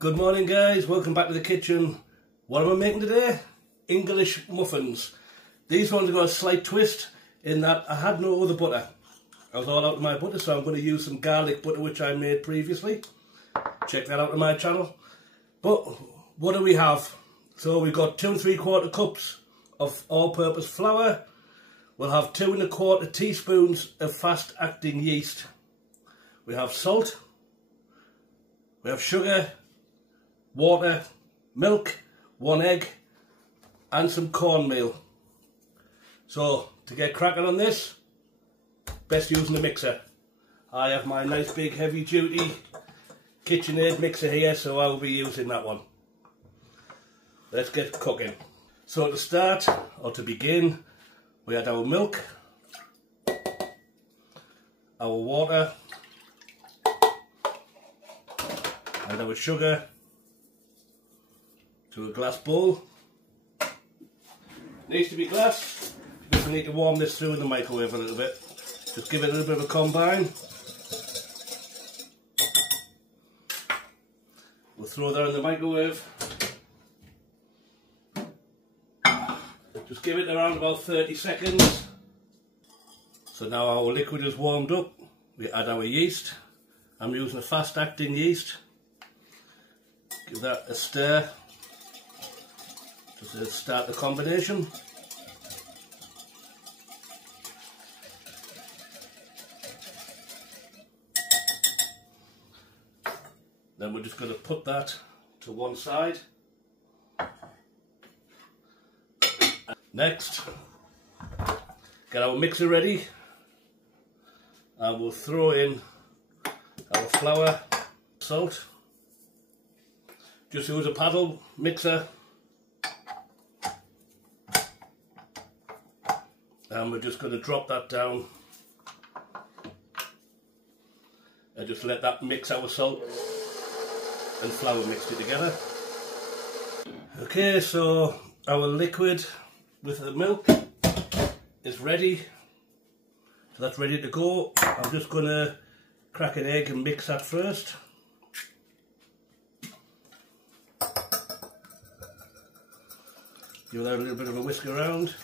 Good morning guys, welcome back to the kitchen. What am I making today? English muffins. These ones have got a slight twist in that I had no other butter. I was all out of my butter, so I'm going to use some garlic butter which I made previously. Check that out on my channel. But what do we have? So we've got 2 3/4 cups of all-purpose flour. We'll have 2 1/4 teaspoons of fast-acting yeast. We have salt. We have sugar, water, milk, 1 egg and some cornmeal. So to get cracking on this, best using the mixer. I have my nice big heavy duty KitchenAid mixer here, so I will be using that one. Let's get cooking. So to start, or to begin, we add our milk, our water and our sugar to a glass bowl. Needs to be glass because we need to warm this through in the microwave a little bit. Just give it a little bit of a combine. We'll throw that in the microwave. Just give it around about 30 seconds. So now our liquid is warmed up. We add our yeast. I'm using a fast acting yeast. Give that a stir just to start the combination. Then we're just going to put that to one side. Next, get our mixer ready and we'll throw in our flour, salt. Just use a paddle mixer and we're just going to drop that down and just let that mix our salt and flour mixed it together. Okay, so our liquid with the milk is ready, so that's ready to go. I'm just going to crack an egg and mix that first. Give that a little bit of a whisk around.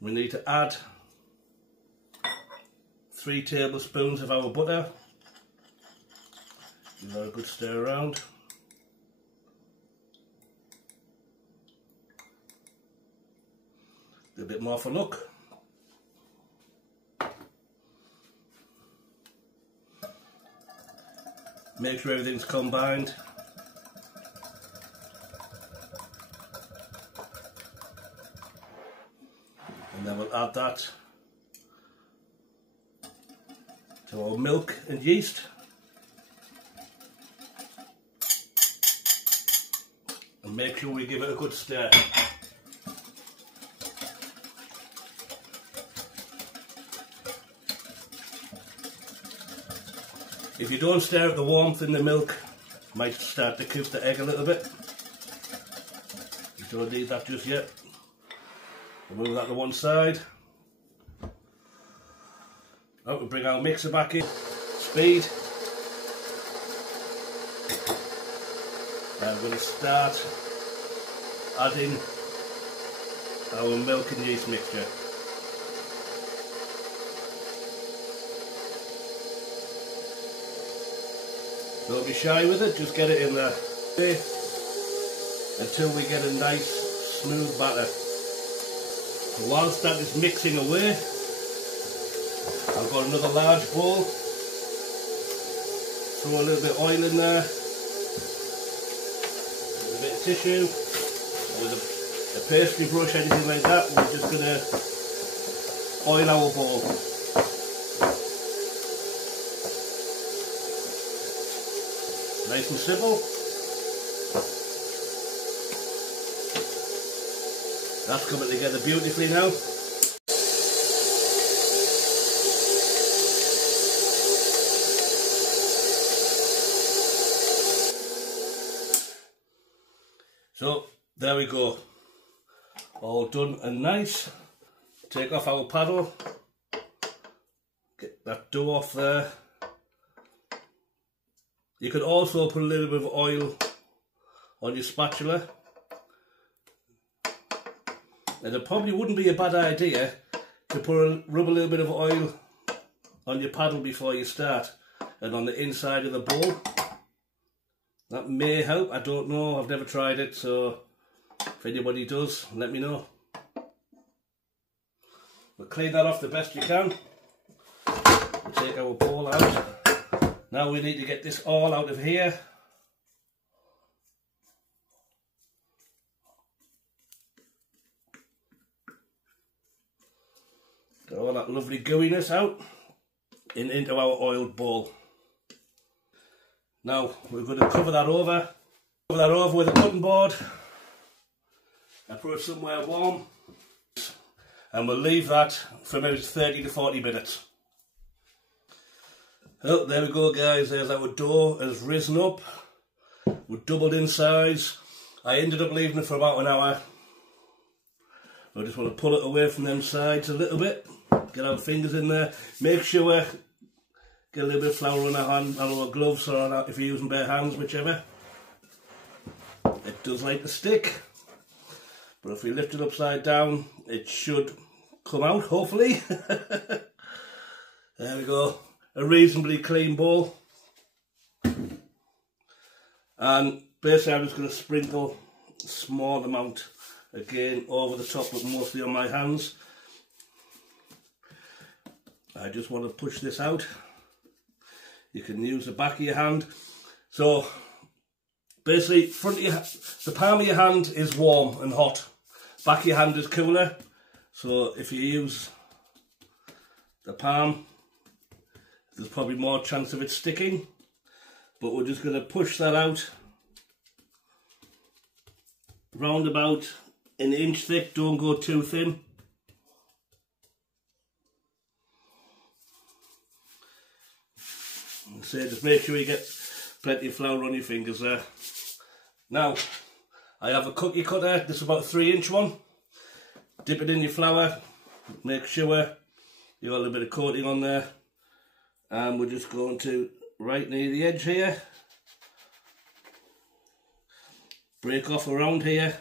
We need to add 3 tablespoons of our butter. Give that a good stir around. A bit more for look. Make sure everything's combined. And then we'll add that to our milk and yeast. And make sure we give it a good stir. If you don't stir up the warmth in the milk, it might start to cook the egg a little bit. You don't need that just yet. We'll move that to one side. Now we'll bring our mixer back in. Speed. Now we're going to start adding our milk and yeast mixture. Don't be shy with it, just get it in there until we get a nice smooth batter. So whilst that is mixing away, I've got another large bowl. Throw a little bit of oil in there, a bit of tissue, with a pastry brush, anything like that. We're just going to oil our bowl. Nice and simple. That's coming together beautifully now. So there we go. All done and nice. Take off our paddle. Get that dough off there. You could also put a little bit of oil on your spatula. And it probably wouldn't be a bad idea to rub a little bit of oil on your paddle before you start and on the inside of the bowl. That may help, I don't know, I've never tried it, so if anybody does, let me know. We'll clean that off the best you can. We'll take our bowl out. Now we need to get this all out of here. Get all that lovely gooiness out and into our oiled bowl. Now we're going to cover that over with a cutting board and put it somewhere warm, and we'll leave that for about 30 to 40 minutes. Oh, there we go guys, there's our dough has risen up, we've doubled in size. I ended up leaving it for about an hour. I just want to pull it away from them sides a little bit, get our fingers in there, make sure get a little bit of flour on our hand, on our gloves, or on our, if you're using bare hands, whichever. It does like to stick, but if we lift it upside down, it should come out, hopefully. There we go, a reasonably clean bowl. And basically I'm just going to sprinkle a small amount again over the top, but mostly on my hands. I just want to push this out. You can use the back of your hand. So basically front of your, the palm of your hand is warm and hot, back of your hand is cooler. So if you use the palm, there's probably more chance of it sticking, but we're just going to push that out round about an inch thick, don't go too thin. So just make sure you get plenty of flour on your fingers there. Now I have a cookie cutter, this is about a 3-inch one. Dip it in your flour, make sure you got a little bit of coating on there, and we're just going to, right near the edge here, break off around here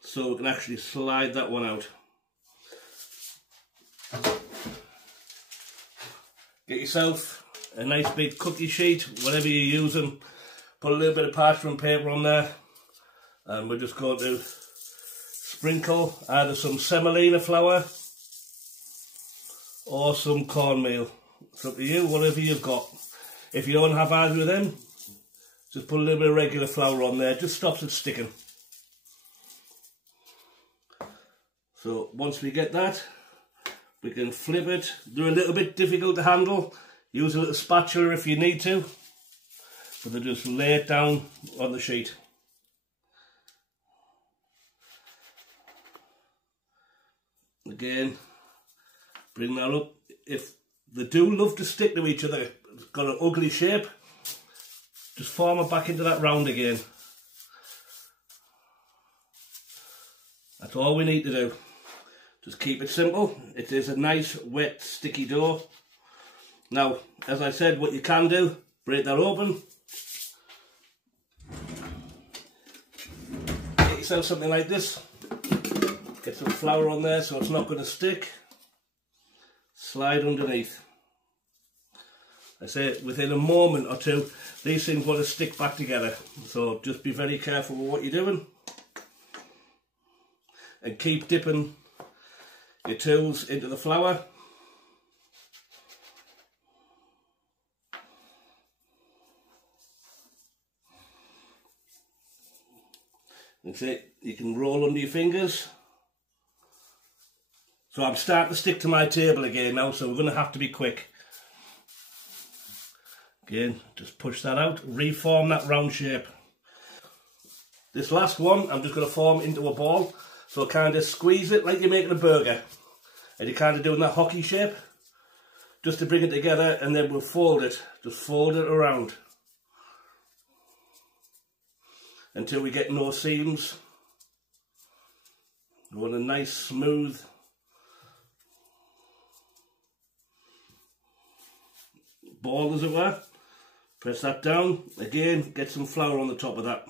so we can actually slide that one out. Get yourself a nice big cookie sheet, whatever you're using, put a little bit of parchment paper on there, and we're just going to sprinkle either some semolina flour or some cornmeal. It's up to you, whatever you've got. If you don't have either of them, just put a little bit of regular flour on there, just stops it sticking. So once we get that, we can flip it. They're a little bit difficult to handle. Use a little spatula if you need to, but then just lay it down on the sheet. Again, bring that up. If they do love to stick to each other, it's got an ugly shape, just form it back into that round again. That's all we need to do. Just keep it simple. It is a nice wet sticky dough. Now, as I said, what you can do, break that open. Get yourself something like this. Get some flour on there so it's not going to stick. Slide underneath. I say within a moment or two, these things want to stick back together. So just be very careful with what you're doing. And keep dipping your tools into the flour. That's it, you can roll under your fingers. So I'm starting to stick to my table again now, so we're going to have to be quick. Again, just push that out, reform that round shape. This last one, I'm just going to form into a ball. So kind of squeeze it like you're making a burger. And you're kind of doing that hockey shape. Just to bring it together, and then we'll fold it. Just fold it around. Until we get no seams. We want a nice smooth ball, as it were. Press that down. Again, get some flour on the top of that.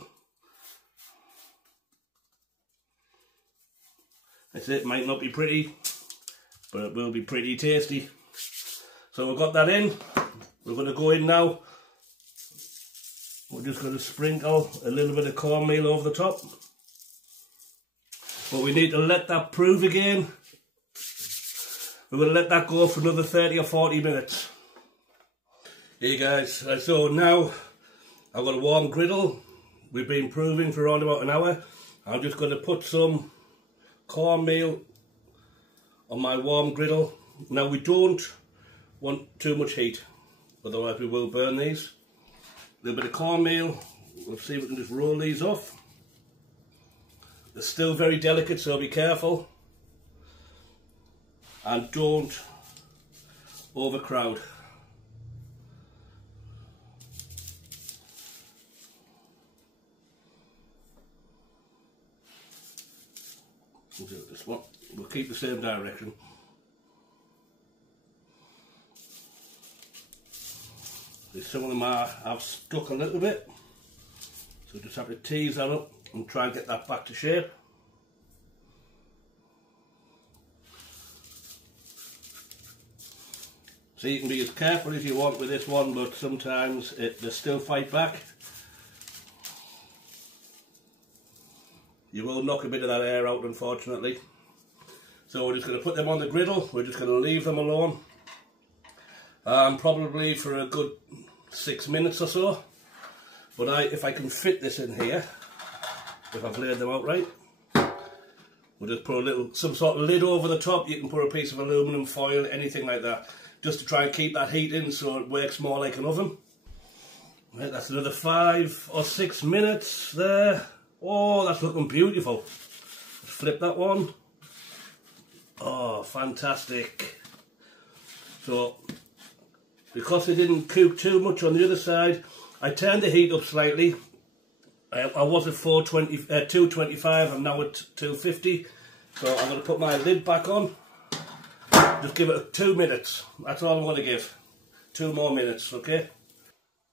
That's it. Might not be pretty, but it will be pretty tasty. So we've got that in. We're going to go in now. We're just going to sprinkle a little bit of cornmeal over the top. But we need to let that prove again. We're going to let that go for another 30 or 40 minutes. Hey guys, so now I've got a warm griddle. We've been proving for around about an hour. I'm just going to put some cornmeal on my warm griddle. Now we don't want too much heat, otherwise we will burn these. A little bit of cornmeal. We'll see if we can just roll these off. They're still very delicate, so be careful. And don't overcrowd. We'll do this one. We'll keep the same direction. Some of them have stuck a little bit, so just have to tease that up and try and get that back to shape. So you can be as careful as you want with this one, but sometimes they still fight back. You will knock a bit of that air out, unfortunately. So we're just going to put them on the griddle. We're just going to leave them alone. Probably for a good 6 minutes or so. But if I can fit this in here, if I've laid them out right, we'll just put some sort of lid over the top. You can put a piece of aluminium foil, anything like that, just to try and keep that heat in so it works more like an oven. Right, that's another 5 or 6 minutes there. Oh, that's looking beautiful. Let's flip that one. Oh, fantastic. So, because it didn't cook too much on the other side, I turned the heat up slightly. I was at 225, I'm now at 250. So I'm going to put my lid back on. Just give it 2 minutes. That's all I'm going to give. 2 more minutes, okay?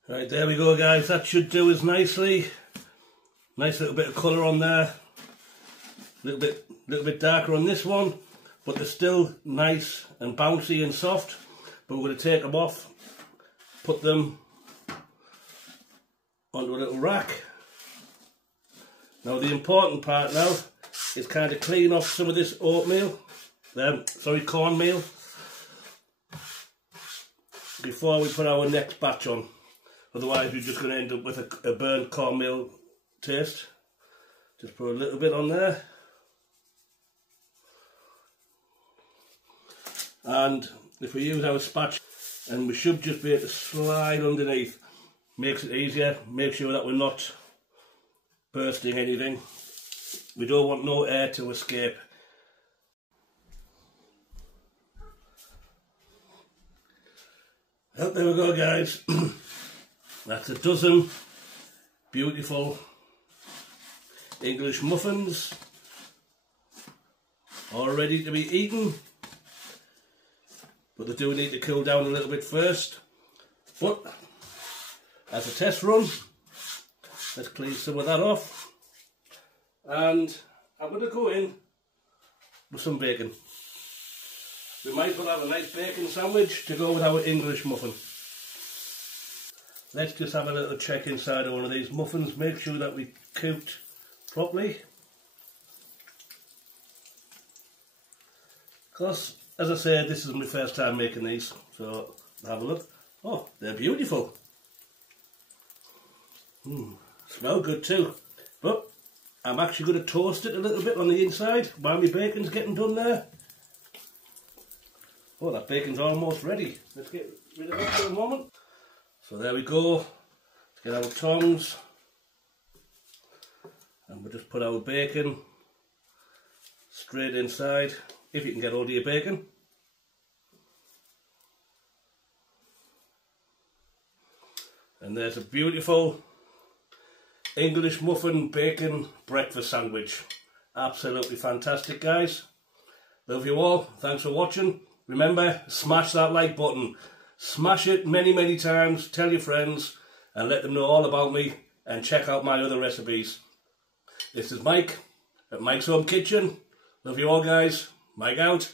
Right, there we go, guys. That should do us nicely. Nice little bit of colour on there. Little bit darker on this one, but they're still nice and bouncy and soft. But we're going to take them off, put them onto a little rack. Now the important part now is kind of clean off some of this cornmeal, before we put our next batch on. Otherwise we're just going to end up with a burnt cornmeal taste. Just put a little bit on there. And if we use our spatula, and we should just be able to slide underneath, makes it easier. Make sure that we're not bursting anything. We don't want no air to escape. Well, there we go, guys. That's a dozen beautiful English muffins, all ready to be eaten. But they do need to cool down a little bit first. But as a test run, let's clean some of that off. And I'm going to go in with some bacon. We might well have a nice bacon sandwich to go with our English muffin. Let's just have a little check inside of one of these muffins, make sure that we cooked properly. Because, as I said, this is my first time making these, so have a look. Oh, they're beautiful. Smell good too. But I'm actually going to toast it a little bit on the inside while my bacon's getting done there. Oh, that bacon's almost ready. Let's get rid of it for a moment. So there we go. Let's get our tongs. And we'll just put our bacon straight inside, if you can get hold of your bacon. And there's a beautiful English muffin bacon breakfast sandwich. Absolutely fantastic, guys. Love you all. Thanks for watching. Remember, smash that like button. Smash it many, many times. Tell your friends. and let them know all about me and check out my other recipes. This is Mike at Mike's Home Kitchen. Love you all, guys. Mike out.